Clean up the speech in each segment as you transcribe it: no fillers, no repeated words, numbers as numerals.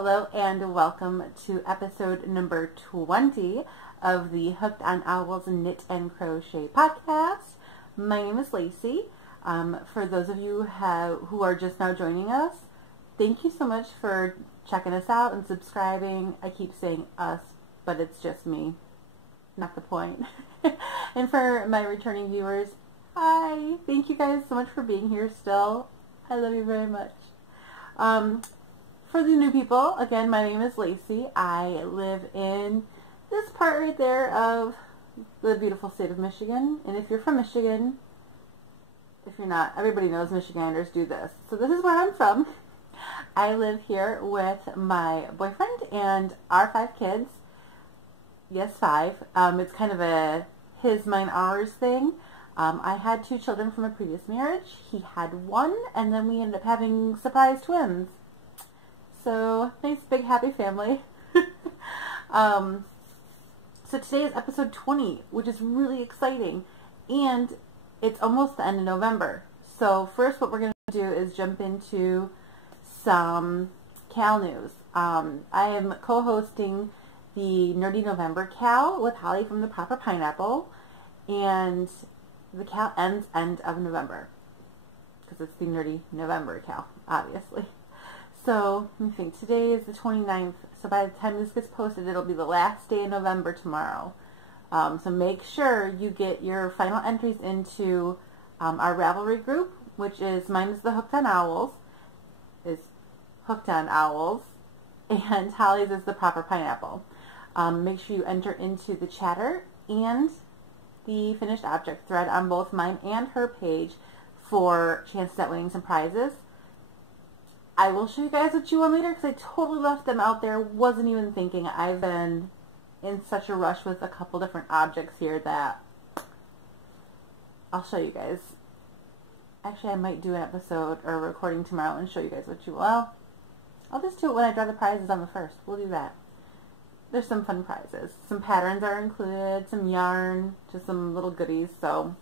Hello and welcome to episode number 20 of the Hooked on Owls Knit and Crochet podcast. My name is Lacey. For those of you who are just now joining us, thank you so much for checking us out and subscribing. I keep saying us, but it's just me. Not the point. And for my returning viewers, hi! Thank you guys so much for being here still. I love you very much. For the new people, again, my name is Lacey. I live in this part right there of the beautiful state of Michigan. And if you're from Michigan, if you're not, everybody knows Michiganders do this. So this is where I'm from. I live here with my boyfriend and our 5 kids. Yes, 5. It's kind of a his, mine, ours thing. I had 2 children from a previous marriage. He had 1, and then we ended up having surprise twins. So, nice, big, happy family. So today is episode 20, which is really exciting. And it's almost the end of November. So first what we're going to do is jump into some Cal news. I am co-hosting the Nerdy November Cal with Holly from the Proper Pineapple. And the Cal ends end of November. Because it's the Nerdy November Cal, obviously. So, let me think. Today is the 29th. So by the time this gets posted, it'll be the last day in November tomorrow. So make sure you get your final entries into our Ravelry group, which is, mine is the Hooked on Owls. And Holly's is the Proper Pineapple. Make sure you enter into the chatter and the finished object thread on both mine and her page for chances at winning some prizes. I will show you guys what you won later because I totally left them out there. Wasn't even thinking. I've been in such a rush with a couple different objects here that I'll show you guys. Actually, I might do an episode or a recording tomorrow and show you guys what you won. Well, I'll just do it when I draw the prizes on the 1st. We'll do that. There's some fun prizes. Some patterns are included, some yarn, just some little goodies. So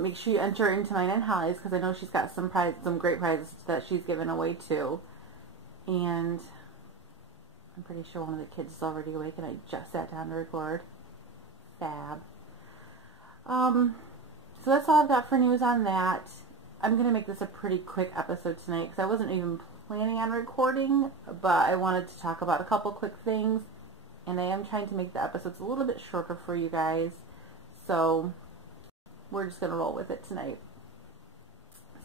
make sure you enter into mine and Holly's because I know she's got some great prizes that she's given away too. And I'm pretty sure one of the kids is already awake and I just sat down to record. Fab. So that's all I've got for news on that. I'm going to make this a pretty quick episode tonight because I wasn't even planning on recording, but I wanted to talk about a couple quick things. And I am trying to make the episodes a little bit shorter for you guys. So we're just going to roll with it tonight.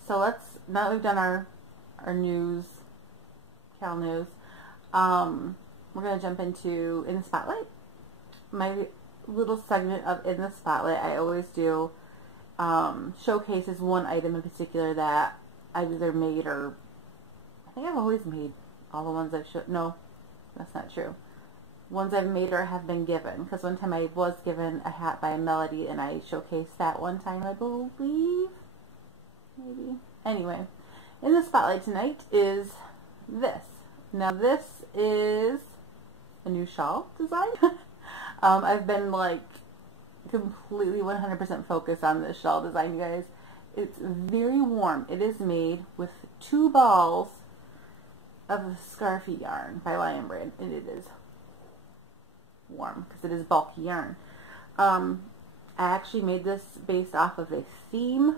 So now that we've done our news, Cal news, we're going to jump into In the Spotlight. My little segment of In the Spotlight, I always do, showcases one item in particular that I've either made or, I think I've always made all the ones I've showed. No, that's not true. Ones I've made or have been given. Because one time I was given a hat by Melody and I showcased that one time, I believe. Maybe. Anyway, In the Spotlight tonight is this. Now this is a new shawl design. I've been like completely 100% focused on this shawl design, you guys. It's very warm. It is made with 2 balls of Scarfy yarn by Lion Brand, and it is warm because it is bulky yarn. I actually made this based off of a theme.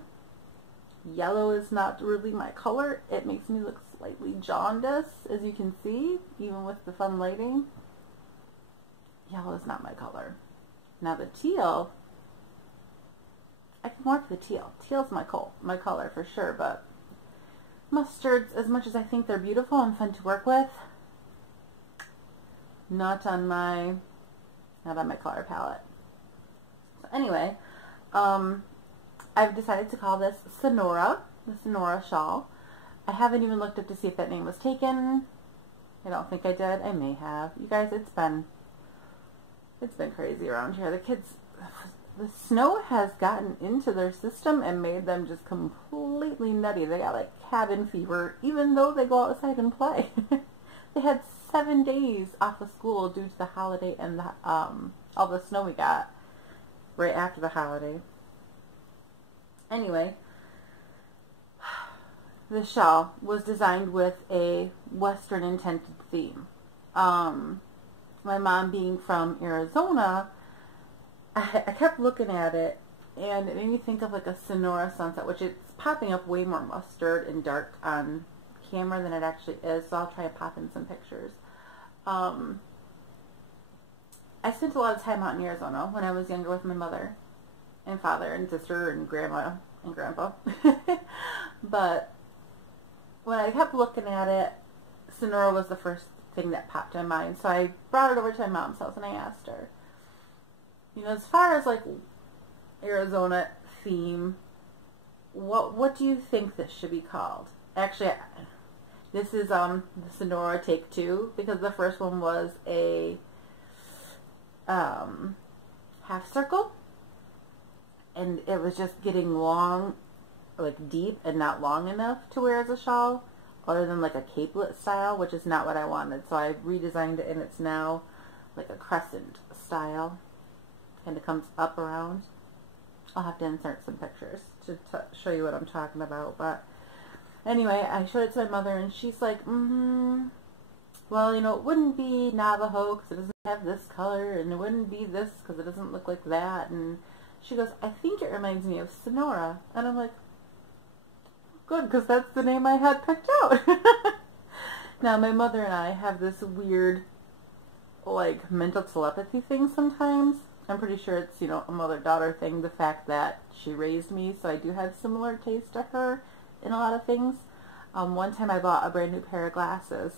Yellow is not really my color. It makes me look slightly jaundice, as you can see, even with the fun lighting. Yellow is not my color. Now the teal, I can work the teal. Teal's my color for sure, but mustards, as much as I think they're beautiful and fun to work with, not on my color palette. So anyway, I've decided to call this Sonora, the Sonora shawl. I haven't even looked up to see if that name was taken. I don't think I did. I may have. You guys, it's been crazy around here. The kids, the snow has gotten into their system and made them just completely nutty. They got like cabin fever, even though they go outside and play. They had 7 days off of school due to the holiday and the, all the snow we got right after the holiday. Anyway, the shawl was designed with a Western intended theme. My mom being from Arizona, I kept looking at it, and it made me think of like a Sonora sunset, which it's popping up way more mustard and dark on camera than it actually is, so I'll try to pop in some pictures. I spent a lot of time out in Arizona when I was younger with my mother and father and sister and grandma and grandpa. But when I kept looking at it, Sonora was the first thing that popped in my mind. So I brought it over to my mom's house and I asked her, you know, as far as like Arizona theme, what do you think this should be called? Actually, this is the Sonora take 2, because the first one was a half circle, and it was just getting long, like deep and not long enough to wear as a shawl, other than like a capelet style, which is not what I wanted. So I redesigned it, and it's now like a crescent style. Kind of comes up around. I'll have to insert some pictures to show you what I'm talking about. But anyway, I showed it to my mother, and she's like, well, you know, it wouldn't be Navajo because it doesn't have this color, and it wouldn't be this because it doesn't look like that. And she goes, I think it reminds me of Sonora. And I'm like, good, because that's the name I had picked out. Now, my mother and I have this weird, like, mental telepathy thing sometimes. I'm pretty sure it's, you know, a mother-daughter thing, the fact that she raised me, so I do have similar taste to her in a lot of things. One time I bought a brand new pair of glasses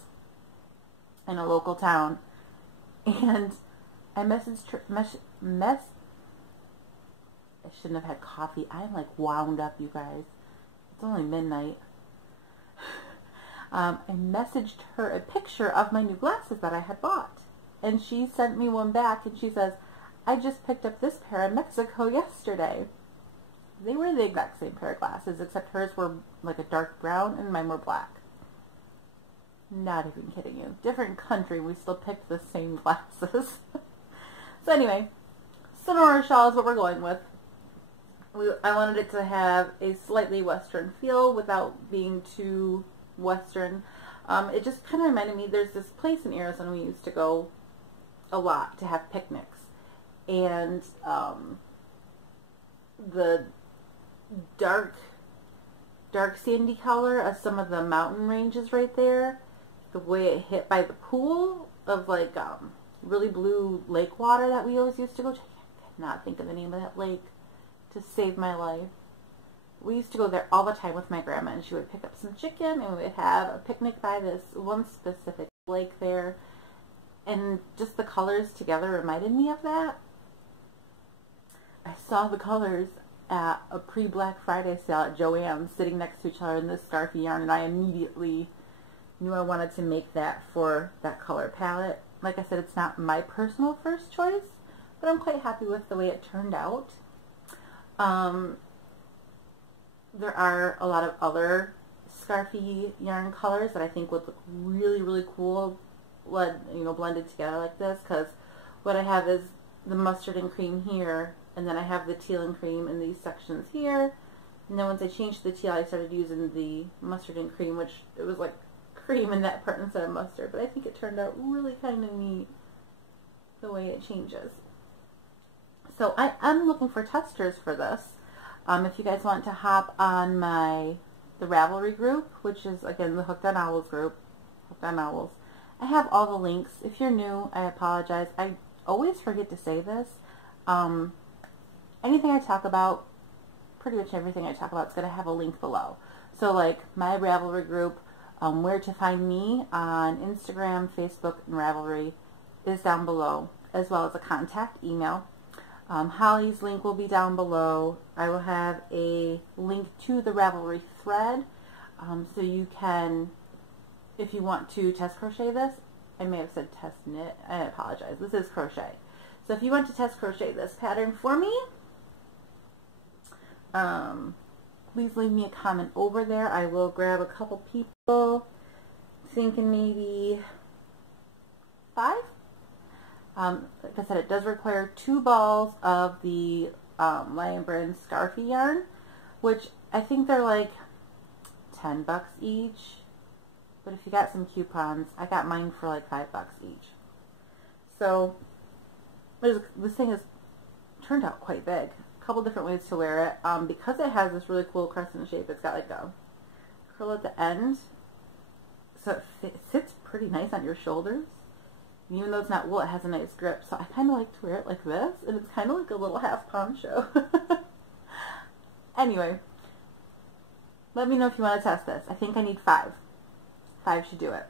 in a local town, and I messaged her, I shouldn't have had coffee. I'm like wound up, you guys. It's only midnight. I messaged her a picture of my new glasses that I had bought, and she sent me one back, and she says, I just picked up this pair in Mexico yesterday. They were the exact same pair of glasses, except hers were like a dark brown and mine were black. Not even kidding you. Different country, we still picked the same glasses. So anyway, Sonora shawl is what we're going with. I wanted it to have a slightly Western feel without being too Western. It just kind of reminded me, there's this place in Arizona we used to go a lot to have picnics. And the dark sandy color of some of the mountain ranges right there, the way it hit by the pool of like really blue lake water that we always used to go to. I cannot think of the name of that lake to save my life. We used to go there all the time with my grandma, and she would pick up some chicken, and we would have a picnic by this one specific lake there, and just the colors together reminded me of that. I saw the colors at a pre-Black Friday sale at Joann's sitting next to each other in this scarfy yarn, and I immediately knew I wanted to make that for that color palette. Like I said, it's not my personal first choice, but I'm quite happy with the way it turned out. There are a lot of other scarfy yarn colors that I think would look really, really cool, blended together like this, because what I have is the mustard and cream here, and then I have the teal and cream in these sections here. And then once I changed the teal, I started using the mustard and cream, which it was like cream in that part instead of mustard. But I think it turned out really kind of neat the way it changes. So I'm looking for testers for this. If you guys want to hop on the Ravelry group, which is again the Hooked on Owls group, Hooked on Owls, I have all the links. If you're new, I apologize. I always forget to say this. Anything I talk about, pretty much everything I talk about is going to have a link below. So like my Ravelry group, where to find me on Instagram, Facebook, and Ravelry is down below, as well as a contact email. Holly's link will be down below. I will have a link to the Ravelry thread, so you can, if you want to test crochet this, I may have said test knit, I apologize, this is crochet. So if you want to test crochet this pattern for me, please leave me a comment over there. I will grab a couple people, thinking maybe 5. Like I said, it does require 2 balls of the Lion Brand Scarfy yarn, which I think they're like 10 bucks each. But if you got some coupons, I got mine for like 5 bucks each. So this thing has turned out quite big. A couple different ways to wear it. Because it has this really cool crescent shape, it's got like a curl at the end. So it sits pretty nice on your shoulders. And even though it's not wool, it has a nice grip. So I kind of like to wear it like this. And it's kind of like a little half poncho. Anyway, let me know if you want to test this. I think I need 5. 5 should do it.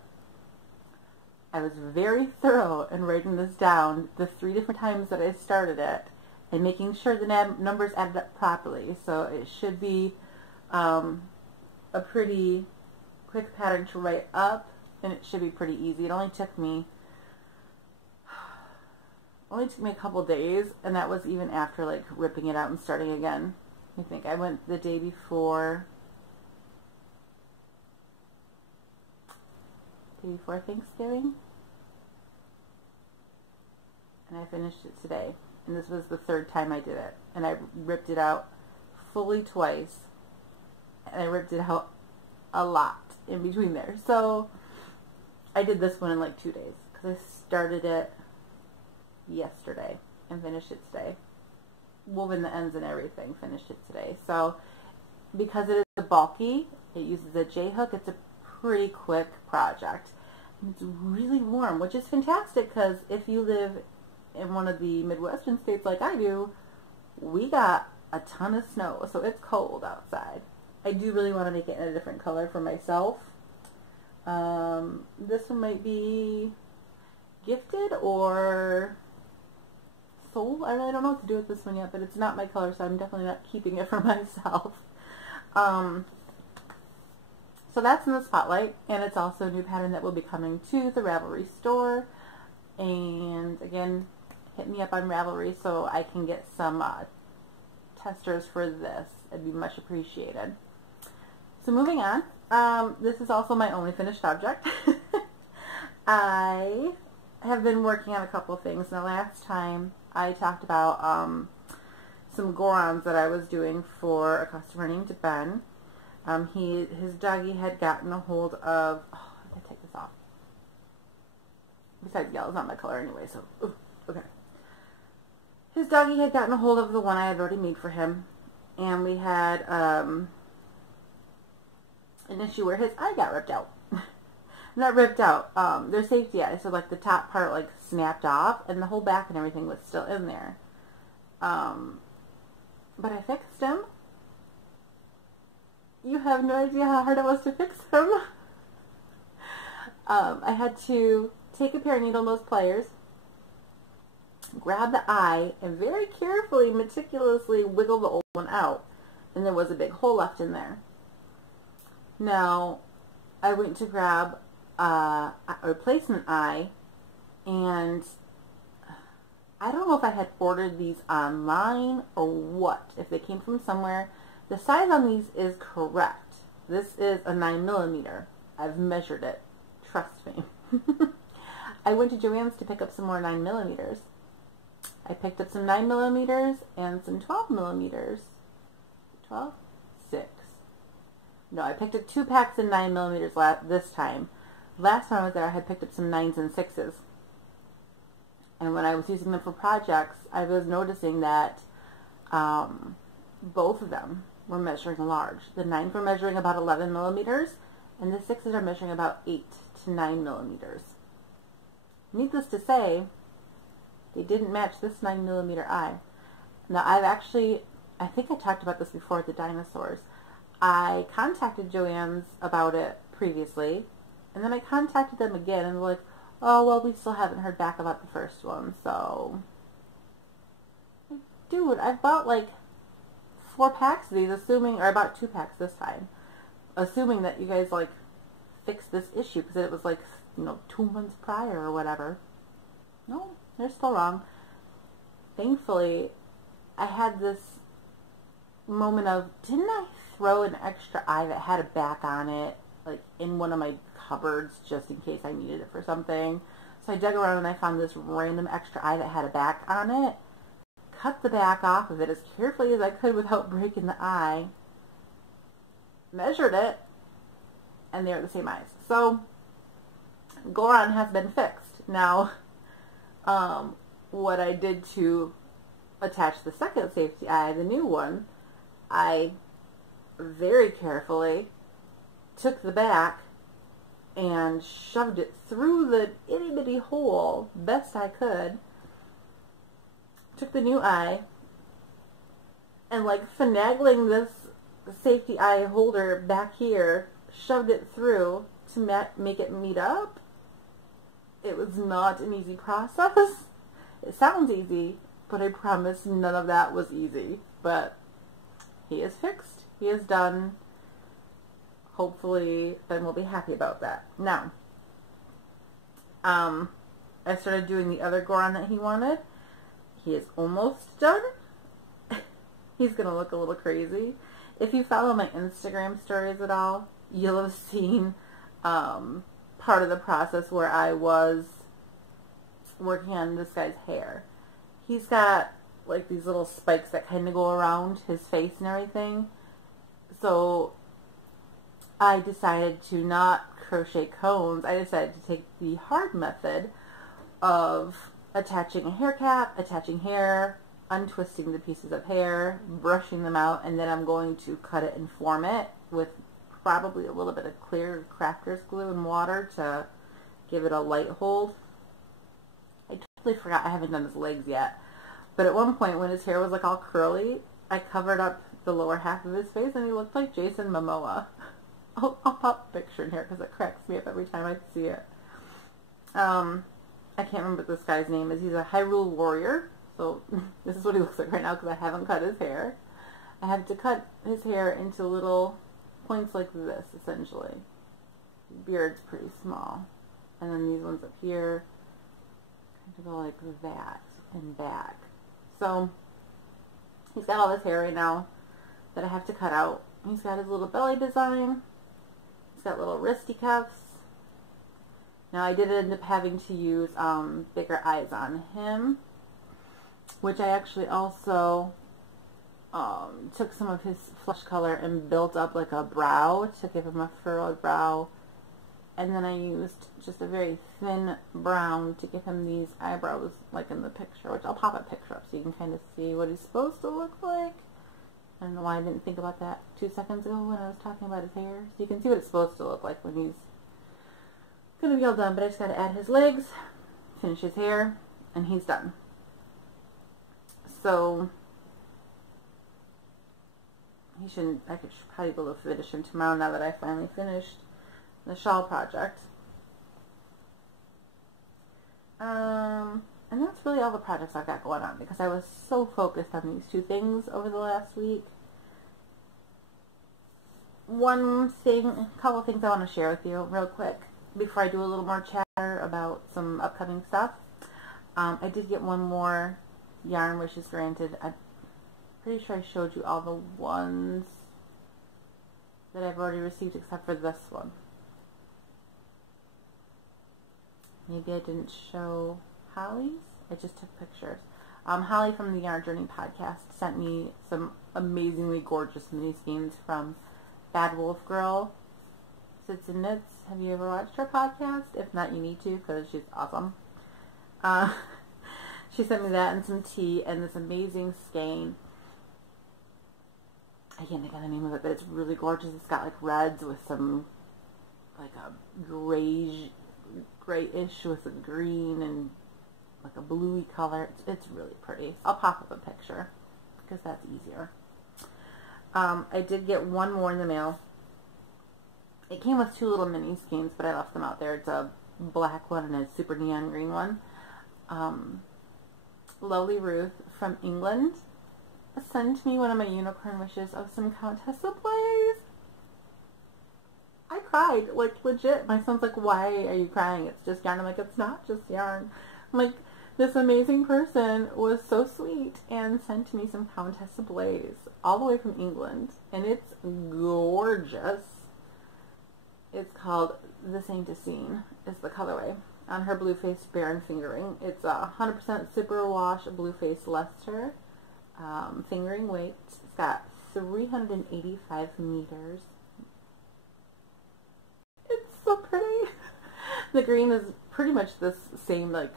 I was very thorough in writing this down the 3 different times that I started it and making sure the numbers added up properly. So it should be a pretty quick pattern to write up, and it should be pretty easy. It only took me a couple days, and that was even after like ripping it out and starting again. I think I went the day before Thanksgiving, and I finished it today. And this was the 3rd time I did it, and I ripped it out fully twice, and I ripped it out a lot in between there. So I did this one in like 2 days because I started it yesterday and finished it today. Woven the ends and everything, finished it today. So because it is bulky, it uses a J-hook, it's a pretty quick project. And it's really warm, which is fantastic because if you live in one of the Midwestern states like I do, we got a ton of snow, so it's cold outside. I do really want to make it in a different color for myself. This one might be Gifted or Soul. I really don't know what to do with this one yet, but it's not my color, so I'm definitely not keeping it for myself. So that's in the spotlight, and it's also a new pattern that will be coming to the Ravelry store. And again, hit me up on Ravelry so I can get some testers for this. It'd be much appreciated. So moving on, this is also my only finished object. I have been working on a couple of things. Now, last time I talked about some gorons that I was doing for a customer named Ben. His doggy had gotten a hold of, oh, I gotta take this off. Besides, yellow's not my color anyway, so, okay. His doggy had gotten a hold of the one I had already made for him, and we had an issue where his eye got ripped out. Not ripped out, there's safety eye, so like the top part like snapped off, and the whole back and everything was still in there. But I fixed him. You have no idea how hard it was to fix him. I had to take a pair of needle nose pliers, grab the eye, and very carefully, meticulously wiggle the old one out. And there was a big hole left in there. Now, I went to grab a replacement eye, and I don't know if I had ordered these online or what, if they came from somewhere. The size on these is correct. This is a 9mm. I've measured it. Trust me. I went to Joann's to pick up some more 9mm. I picked up some 9mm and some 12mm. 12? 6. No, I picked up 2 packs of 9mm this time. Last time I was there, I had picked up some 9s and 6s. And when I was using them for projects, I was noticing that both of them were measuring large. The 9s were measuring about 11mm, and the 6s are measuring about 8 to 9mm. Needless to say, they didn't match this 9mm eye. Now, I think I talked about this before at the dinosaurs. I contacted Joann's about it previously, and then I contacted them again, and they're like, oh, well, we still haven't heard back about the first one, so... Dude, I've bought like 4 packs of these, or I bought 2 packs this time, assuming that you guys, like, fixed this issue, because it was like, 2 months prior or whatever. No, they're still wrong. Thankfully, I had this moment of, didn't I throw an extra eye that had a back on it, like, in one of my cupboards, just in case I needed it for something? So I dug around and I found this random extra eye that had a back on it, cut the back off of it as carefully as I could without breaking the eye, measured it, and they're the same eyes. So goron has been fixed. Now, what I did to attach the second safety eye, the new one, I very carefully took the back and shoved it through the itty bitty hole best I could. Took the new eye and, like, finagling this safety eye holder back here, shoved it through to make it meet up. It was not an easy process. It sounds easy, but I promise none of that was easy. But he is fixed. He is done. Hopefully Ben will be happy about that. Now, I started doing the other goron that he wanted. He is almost done. He's going to look a little crazy. If you follow my Instagram stories at all, you'll have seen part of the process where I was working on this guy's hair. He's got like these little spikes that kind of go around his face and everything. So I decided to not crochet cones. I decided to take the hard method of attaching a hair cap, attaching hair, untwisting the pieces of hair, brushing them out, and then I'm going to cut it and form it with probably a little bit of clear crafter's glue and water to give it a light hold. I totally forgot I haven't done his legs yet. But at one point when his hair was like all curly, I covered up the lower half of his face and he looked like Jason Momoa. I'll pop a picture in here because it cracks me up every time I see it. I can't remember what this guy's name is. He's a Hyrule warrior. So this is what he looks like right now because I haven't cut his hair. I have to cut his hair into little points like this, essentially. His beard's pretty small. And then these ones up here kind of go like that and back. So he's got all this hair right now that I have to cut out. He's got his little belly design. He's got little wristy cuffs. Now I did end up having to use bigger eyes on him, which I actually also took some of his flesh color and built up like a brow to give him a furrowed brow. And then I used just a very thin brown to give him these eyebrows like in the picture, which I'll pop a picture up so you can kind of see what he's supposed to look like. I don't know why I didn't think about that 2 seconds ago when I was talking about his hair. So you can see what it's supposed to look like when he's going to be all done. But I just got to add his legs, finish his hair, and he's done. So I could probably be able to finish him tomorrow now that I finally finished the shawl project. And that's really all the projects I've got going on because I was so focused on these two things over the last week. A couple things I want to share with you real quick before I do a little more chatter about some upcoming stuff. I did get one more yarn wishes granted. I'm pretty sure I showed you all the ones that I've already received except for this one. Maybe I didn't show Holly's. I just took pictures. Holly from the Yarn Journey podcast sent me some amazingly gorgeous mini skeins from Bad Wolf Girl Sits and Knits. Have you ever watched her podcast? If not, you need to because she's awesome. She sent me that and some tea and this amazing skein. I can't think of the name of it, but it's really gorgeous. It's got like reds with some like a grayish with a green and like a bluey color. It's really pretty. I'll pop up a picture because that's easier. I did get one more in the mail. It came with 2 little mini skeins, but I left them out there. It's a black one and a super neon green one. Lovely Ruth from England sent me one of my unicorn wishes of some Countessa plays. I cried, like legit. My son's like, why are you crying? It's just yarn. I'm like, it's not just yarn. I'm like, this amazing person was so sweet and sent me some Countessa Blaze all the way from England. And it's gorgeous. It's called The Saint Scene is the colorway. On her Blue Face Baron fingering. It's a 100% superwash Blue Face Leicester fingering weight. It's got 385 meters. The green is pretty much this same, like,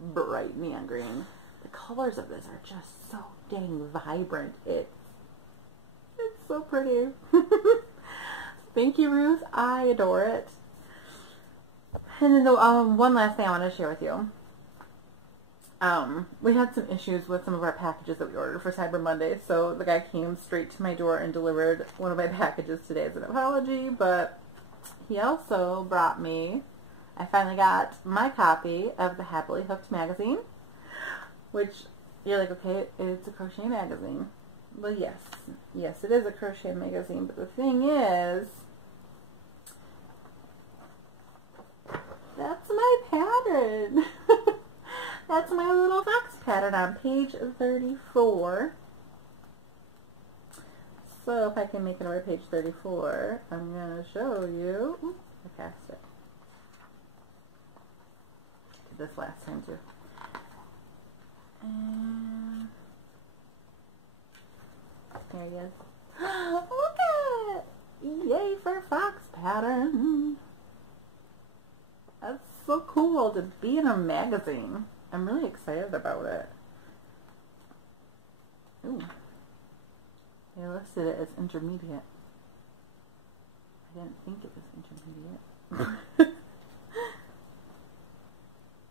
bright neon green. The colors of this are just so dang vibrant. It's so pretty. Thank you, Ruth. I adore it. And then the one last thing I want to share with you. We had some issues with some of our packages that we ordered for Cyber Monday, so the guy came straight to my door and delivered one of my packages today as an apology, but he also brought me, I finally got my copy of the Happily Hooked magazine, which you're like, okay, it's a crochet magazine. Well, yes, it is a crochet magazine, but the thing is, that's my pattern. That's my little fox pattern on page 34. So if I can make it over page 34, I'm going to show you. Oops, I passed it. Did this last time too. And there he is. Look at it! Yay for fox pattern. That's so cool to be in a magazine. I'm really excited about it. Ooh. They listed it as intermediate. I didn't think it was intermediate.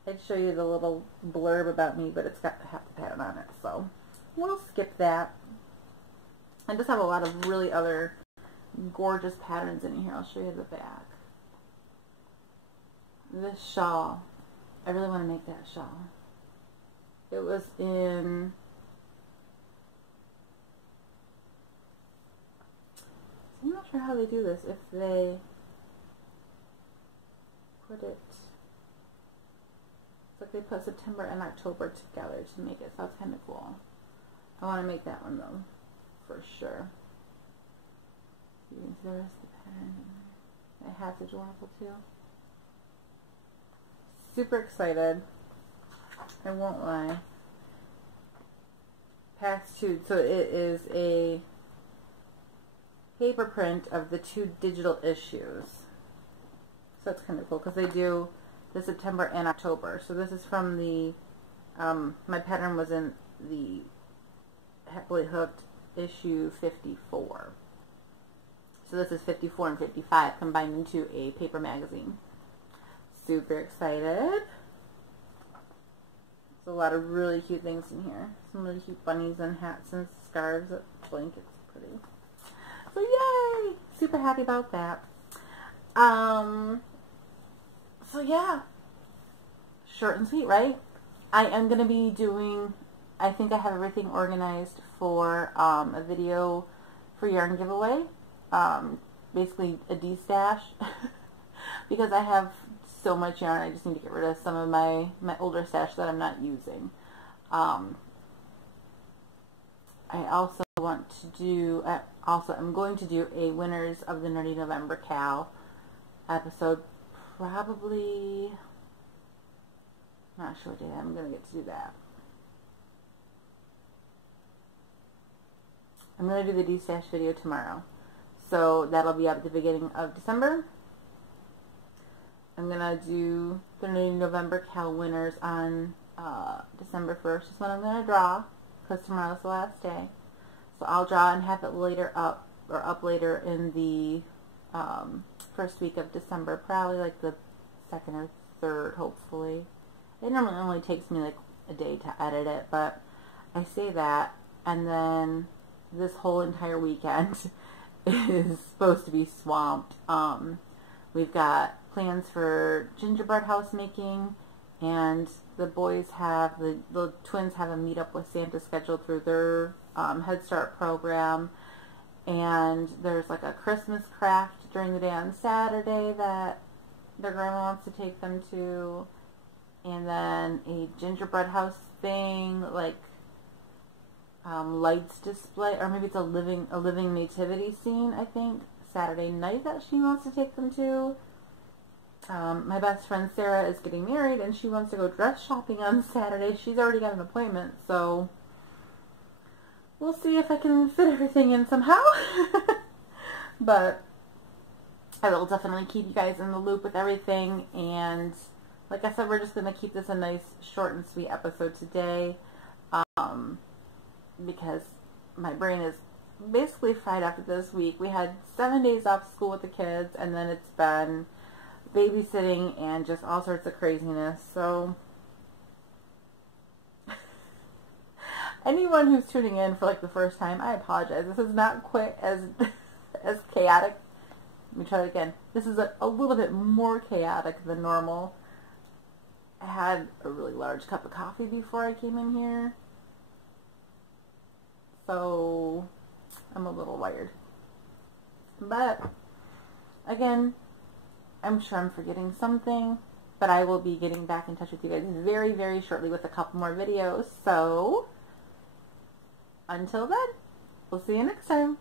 I'd show you the little blurb about me, but it's got half the pattern on it, so we'll skip that. I just have a lot of really other gorgeous patterns in here. I'll show you the back. This shawl. I really want to make that shawl. It was in I'm not sure how they do this, if they put it, it's like they put September and October together to make it, so that's kind of cool. I want to make that one though, for sure. You can see the rest of the pattern. The hat's adorable too. Super excited. I won't lie. Past two, so it is a paper print of the 2 digital issues. So that's kind of cool because they do the September and October. So this is from the, my pattern was in the Happily Hooked issue 54. So this is 54 and 55 combined into a paper magazine. Super excited. There's a lot of really cute things in here. Some really cute bunnies and hats and scarves, blankets, pretty. So yay! Super happy about that. So yeah, short and sweet, right? I am going to be doing, I think I have everything organized for a video for yarn giveaway. Basically a de-stash because I have so much yarn. I just need to get rid of some of my older stash that I'm not using. I also want to do, I'm going to do a Winners of the Nerdy November Cal episode, probably, not sure what day I'm going to get to do that. I'm going to do the de-stash video tomorrow. So that'll be up at the beginning of December. I'm going to do the Nerdy November Cal winners on December 1st. Is when I'm going to draw, because tomorrow's the last day. So I'll draw and have it later up, or up later in the first week of December, probably like the 2nd or 3rd, hopefully. It normally only takes me like a day to edit it, but I say that, and then this whole entire weekend is supposed to be swamped. We've got plans for gingerbread house making, and the boys have, the twins have a meetup with Santa scheduled through their Head Start program, and there's like a Christmas craft during the day on Saturday that their grandma wants to take them to, and then a gingerbread house thing, like lights display, or maybe it's a living nativity scene, I think, Saturday night that she wants to take them to. My best friend Sarah is getting married and she wants to go dress shopping on Saturday. She's already got an appointment, so we'll see if I can fit everything in somehow. But I will definitely keep you guys in the loop with everything. And like I said, we're just going to keep this a nice, short and sweet episode today. Because my brain is basically fried after this week. We had 7 days off school with the kids, and then it's been babysitting and just all sorts of craziness. So anyone who's tuning in for like the first time, I apologize. This is not quite as chaotic. Let me try it again. This is a little bit more chaotic than normal. I had a really large cup of coffee before I came in here, so I'm a little wired. But again, I'm sure I'm forgetting something, but I will be getting back in touch with you guys very, very shortly with a couple more videos. So until then, we'll see you next time.